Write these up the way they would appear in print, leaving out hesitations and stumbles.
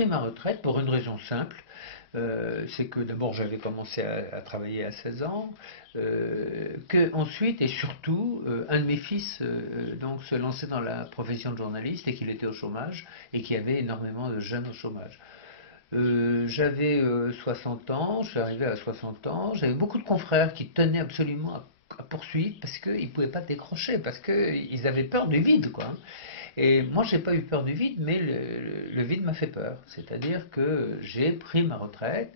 pris ma retraite pour une raison simple. C'est que d'abord j'avais commencé à travailler à 16 ans, que ensuite et surtout un de mes fils donc se lançait dans la profession de journaliste et qu'il était au chômage et qu'il y avait énormément de jeunes au chômage. J'avais 60 ans, je suis arrivé à 60 ans, j'avais beaucoup de confrères qui tenaient absolument à poursuivre parce qu'ils ne pouvaient pas décrocher, parce qu'ils avaient peur du vide, quoi. Et moi, j'ai pas eu peur du vide, mais le vide m'a fait peur. C'est-à-dire que j'ai pris ma retraite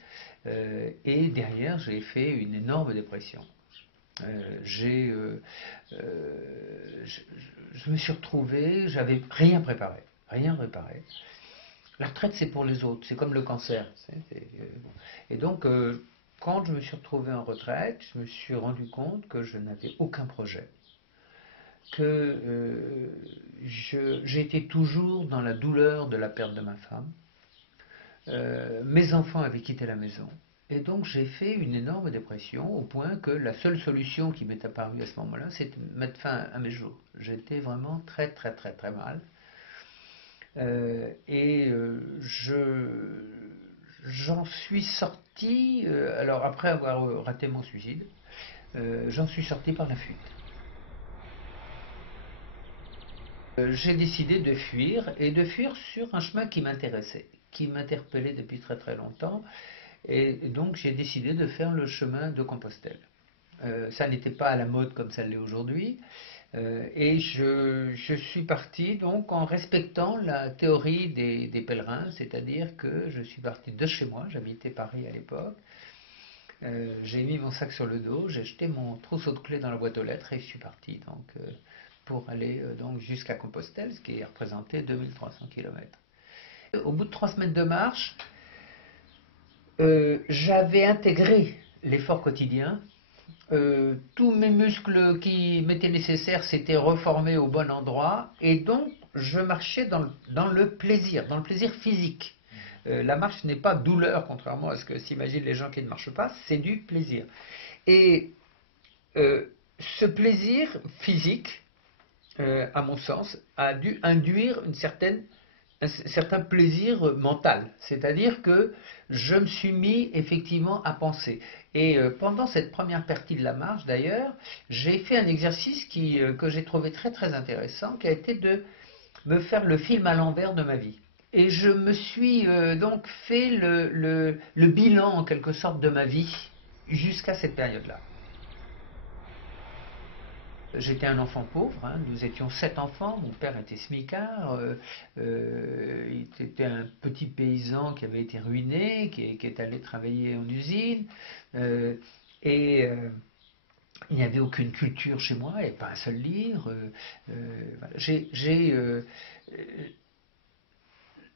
et derrière, j'ai fait une énorme dépression. J'ai, je, je me suis retrouvé, j'avais rien préparé, rien préparé. La retraite, c'est pour les autres, c'est comme le cancer. Bon. Et donc, quand je me suis retrouvé en retraite, je me suis rendu compte que je n'avais aucun projet, que j'étais toujours dans la douleur de la perte de ma femme. Mes enfants avaient quitté la maison. Et donc j'ai fait une énorme dépression au point que la seule solution qui m'est apparue à ce moment-là, c'était de mettre fin à mes jours. J'étais vraiment très très très très mal. Et j'en suis sorti, alors après avoir raté mon suicide, j'en suis sorti par la fuite. J'ai décidé de fuir et de fuir sur un chemin qui m'intéressait, qui m'interpellait depuis très très longtemps. Et donc j'ai décidé de faire le chemin de Compostelle. Ça n'était pas à la mode comme ça l'est aujourd'hui. Et je suis parti donc en respectant la théorie des pèlerins, c'est-à-dire que je suis parti de chez moi, j'habitais Paris à l'époque. J'ai mis mon sac sur le dos, j'ai jeté mon trousseau de clés dans la boîte aux lettres et je suis parti donc pour aller donc jusqu'à Compostelle, ce qui représentait 2300 km. Au bout de 3 semaines de marche, j'avais intégré l'effort quotidien. Tous mes muscles qui m'étaient nécessaires s'étaient reformés au bon endroit et donc je marchais dans le plaisir physique. La marche n'est pas douleur, contrairement à ce que s'imaginent les gens qui ne marchent pas, c'est du plaisir. Et euh, ce plaisir physique, à mon sens, a dû induire un certain plaisir mental. C'est-à-dire que je me suis mis effectivement à penser. Et pendant cette première partie de la marche, d'ailleurs, j'ai fait un exercice que j'ai trouvé très très intéressant, qui a été de me faire le film à l'envers de ma vie. Et je me suis donc fait le bilan en quelque sorte de ma vie jusqu'à cette période-là. J'étais un enfant pauvre, hein, nous étions 7 enfants, mon père était smicard, il était un petit paysan qui avait été ruiné, qui est allé travailler en usine, euh, et il n'y avait aucune culture chez moi, il n'y avait pas un seul livre. Voilà.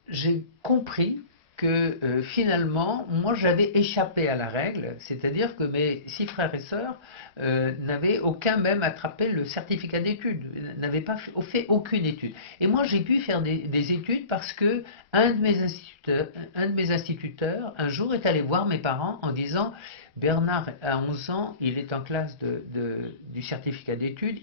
J'ai compris que finalement, moi j'avais échappé à la règle, c'est-à-dire que mes 6 frères et sœurs n'avaient aucun même attrapé le certificat d'études, n'avaient pas fait aucune étude. Et moi j'ai pu faire des études parce que un de mes instituteurs un jour est allé voir mes parents en disant Bernard a 11 ans, il est en classe du certificat d'études,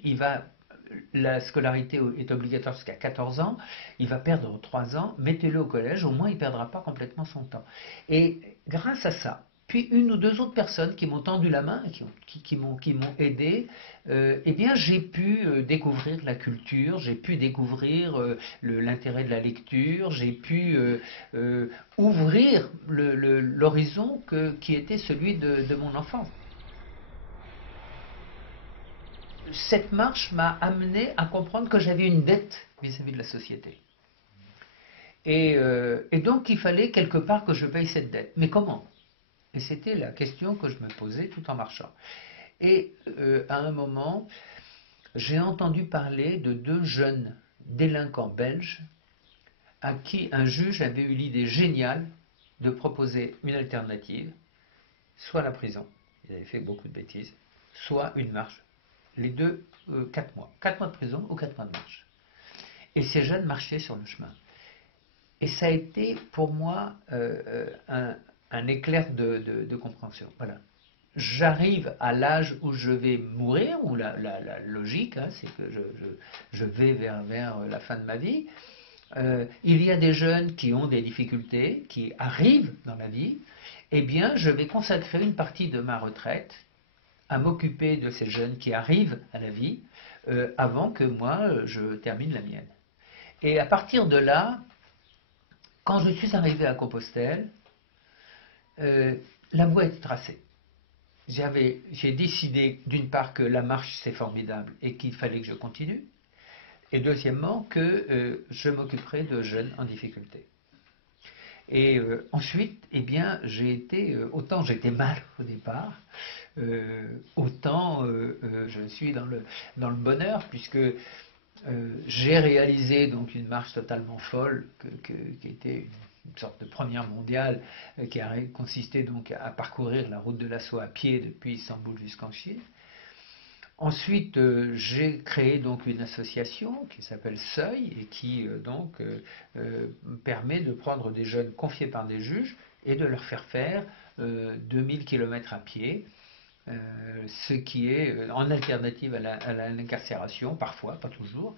la scolarité est obligatoire jusqu'à 14 ans, il va perdre 3 ans, mettez-le au collège, au moins il ne perdra pas complètement son temps. Et grâce à ça, puis une ou deux autres personnes qui m'ont tendu la main, qui m'ont aidé, eh bien j'ai pu découvrir la culture, j'ai pu découvrir l'intérêt de la lecture, j'ai pu ouvrir l'horizon qui était celui de mon enfance. Cette marche m'a amené à comprendre que j'avais une dette vis-à-vis de la société. Et donc il fallait quelque part que je paye cette dette. Mais comment? Et c'était la question que je me posais tout en marchant. Et à un moment, j'ai entendu parler de 2 jeunes délinquants belges à qui un juge avait eu l'idée géniale de proposer une alternative, soit la prison, ils avaient fait beaucoup de bêtises, soit une marche. Les deux, 4 mois. 4 mois de prison ou 4 mois de marche. Et ces jeunes marchaient sur le chemin. Et ça a été pour moi un éclair de compréhension. Voilà. J'arrive à l'âge où je vais mourir, où la logique, hein, c'est que je vais vers la fin de ma vie. Il y a des jeunes qui ont des difficultés, qui arrivent dans la vie, eh bien, je vais consacrer une partie de ma retraite à m'occuper de ces jeunes qui arrivent à la vie avant que moi, je termine la mienne. Et à partir de là, quand je suis arrivé à Compostelle, la voie est tracée. J'ai décidé d'une part que la marche c'est formidable et qu'il fallait que je continue, et deuxièmement que je m'occuperai de jeunes en difficulté. Et ensuite, eh bien, autant j'étais mal au départ, autant je suis dans le bonheur, puisque j'ai réalisé donc une marche totalement folle, qui était une sorte de première mondiale, qui a consisté donc à parcourir la route de la soie à pied depuis Istanbul jusqu'en Chine. Ensuite, j'ai créé donc une association qui s'appelle Seuil et qui permet de prendre des jeunes confiés par des juges et de leur faire faire 2000 km à pied, ce qui est en alternative à l'incarcération, parfois, pas toujours.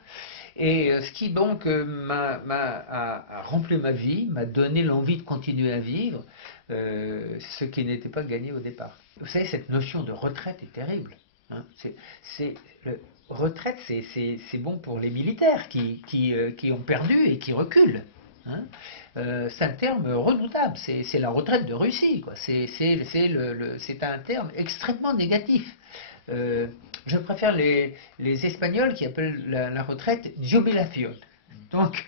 Et ce qui donc a rempli ma vie, m'a donné l'envie de continuer à vivre, ce qui n'était pas gagné au départ. Vous savez, cette notion de retraite est terrible. Hein. Retraite, c'est bon pour les militaires qui ont perdu et qui reculent. Hein. C'est un terme redoutable, c'est la retraite de Russie, quoi. C'est un terme extrêmement négatif. Je préfère les Espagnols qui appellent la retraite jubilación. Donc,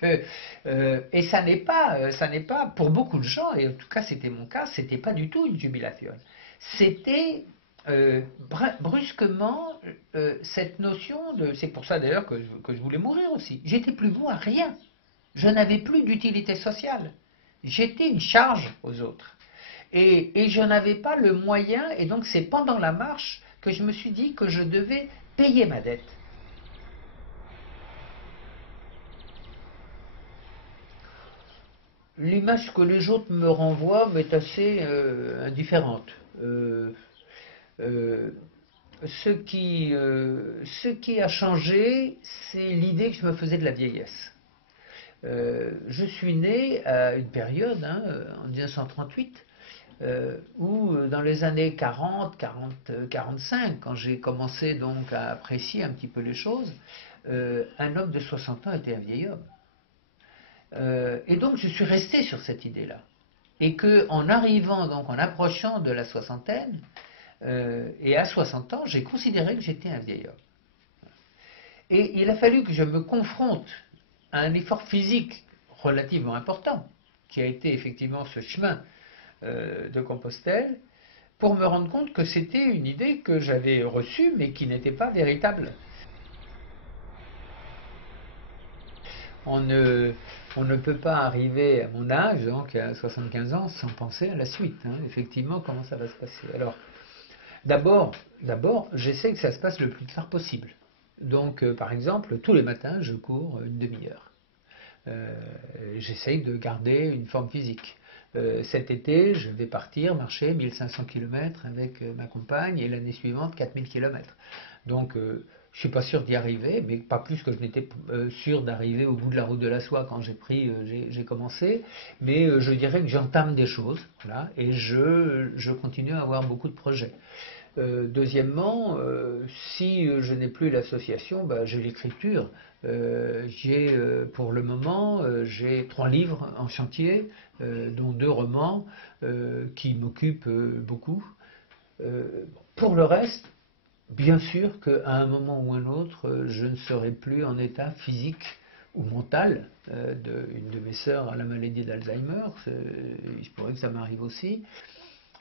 et ça n'est pas, pour beaucoup de gens, et en tout cas c'était mon cas, c'était pas du tout une jubilación. C'était brusquement cette notion de. C'est pour ça d'ailleurs que je voulais mourir aussi. J'étais plus bon à rien. Je n'avais plus d'utilité sociale. J'étais une charge aux autres. Et je n'avais pas le moyen, et donc c'est pendant la marche que je me suis dit que je devais payer ma dette. L'image que les autres me renvoient m'est assez indifférente. Ce qui a changé, c'est l'idée que je me faisais de la vieillesse. Je suis né à une période, en 1938, où dans les années 40, 45, quand j'ai commencé donc à apprécier un petit peu les choses, un homme de 60 ans était un vieil homme. Et donc je suis resté sur cette idée-là. Et qu'en arrivant, donc en approchant de la soixantaine, et à 60 ans, j'ai considéré que j'étais un vieil homme. Et il a fallu que je me confronte à un effort physique relativement important, qui a été effectivement ce chemin de Compostelle, pour me rendre compte que c'était une idée que j'avais reçue, mais qui n'était pas véritable. On ne peut pas arriver à mon âge, donc à 75 ans, sans penser à la suite. Effectivement, comment ça va se passer. Alors, d'abord, j'essaie que ça se passe le plus tard possible. Donc, par exemple, tous les matins, je cours une demi-heure. J'essaye de garder une forme physique. Cet été, je vais partir marcher 1500 km avec ma compagne et l'année suivante 4000 km. Donc, je ne suis pas sûr d'y arriver, mais pas plus que je n'étais sûr d'arriver au bout de la route de la soie quand j'ai commencé. Mais je dirais que j'entame des choses, voilà, et je continue à avoir beaucoup de projets. Deuxièmement, si je n'ai plus l'association, j'ai l'écriture. Pour le moment, j'ai 3 livres en chantier, dont 2 romans qui m'occupent beaucoup. Pour le reste, bien sûr qu'à un moment ou un autre, je ne serai plus en état physique ou mental. Une de mes sœurs a la maladie d'Alzheimer, il se pourrait que ça m'arrive aussi.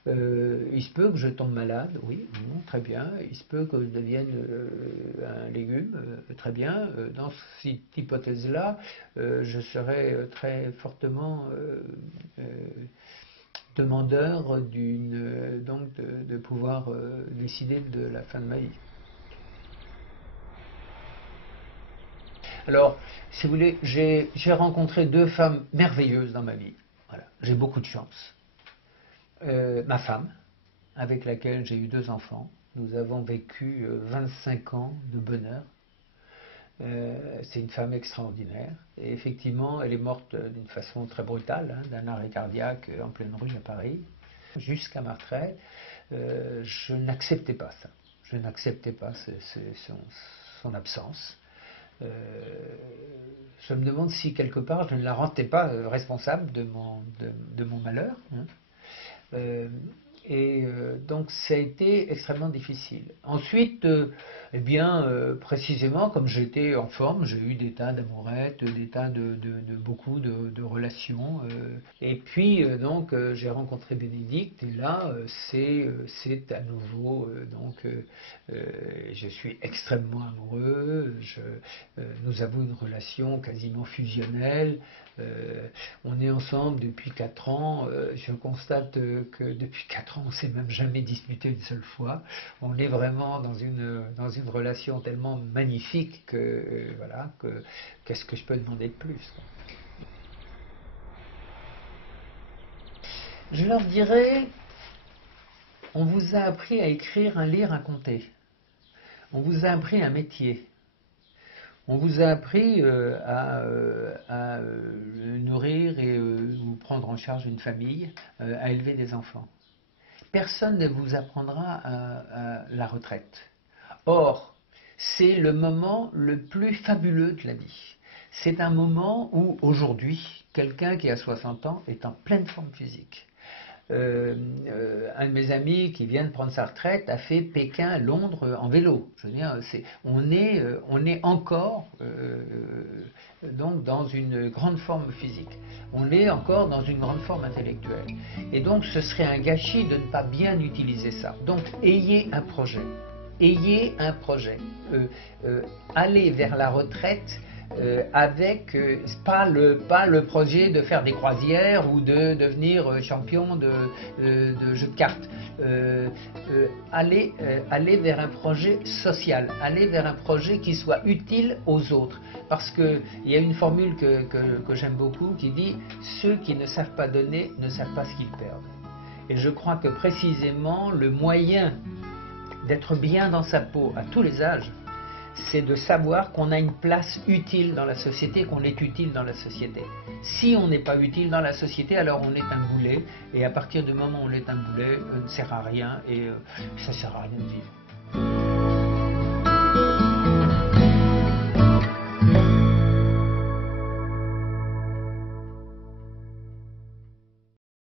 Il se peut que je tombe malade, oui, très bien. Il se peut que je devienne un légume, très bien. Dans cette hypothèse-là, je serai très fortement demandeur de pouvoir décider de la fin de ma vie. Alors, si vous voulez, j'ai rencontré 2 femmes merveilleuses dans ma vie. Voilà, j'ai beaucoup de chance. Ma femme, avec laquelle j'ai eu 2 enfants. Nous avons vécu 25 ans de bonheur. C'est une femme extraordinaire. Et effectivement, elle est morte d'une façon très brutale, hein, d'un arrêt cardiaque en pleine rue à Paris. Jusqu'à ma retraite, je n'acceptais pas ça. Je n'acceptais pas son absence. Je me demande si quelque part je ne la rendais pas responsable de mon malheur. Hein. Donc ça a été extrêmement difficile. Ensuite, eh bien, précisément, comme j'étais en forme, j'ai eu des tas d'amourettes, des tas beaucoup de relations. Et puis, donc, j'ai rencontré Bénédicte, et là, c'est à nouveau, je suis extrêmement amoureux. Nous avons une relation quasiment fusionnelle. On est ensemble depuis 4 ans. Je constate que depuis 4 ans, on ne s'est même jamais disputé une seule fois. On est vraiment dans une relation tellement magnifique que, voilà, qu'est-ce que je peux demander de plus, quoi. Je leur dirais, on vous a appris à écrire, à lire, à compter. On vous a appris un métier. On vous a appris à nourrir et vous prendre en charge une famille, à élever des enfants. Personne ne vous apprendra à la retraite. Or, c'est le moment le plus fabuleux de la vie. C'est un moment où, aujourd'hui, quelqu'un qui a 60 ans est en pleine forme physique. Un de mes amis qui vient de prendre sa retraite a fait Pékin-Londres en vélo. Je veux dire, on est encore donc dans une grande forme physique. On est encore dans une grande forme intellectuelle. Et donc ce serait un gâchis de ne pas bien utiliser ça. Donc ayez un projet. Ayez un projet. Allez vers la retraite avec pas le projet de faire des croisières ou de devenir champion de jeux de cartes. Allez vers un projet social, allez vers un projet qui soit utile aux autres. Parce qu'il y a une formule que j'aime beaucoup qui dit « Ceux qui ne savent pas donner ne savent pas ce qu'ils perdent ». Et je crois que précisément le moyen d'être bien dans sa peau à tous les âges, c'est de savoir qu'on a une place utile dans la société, qu'on est utile dans la société. Si on n'est pas utile dans la société, alors on est un boulet, et à partir du moment où on est un boulet, on ne sert à rien, et ça ne sert à rien de vivre.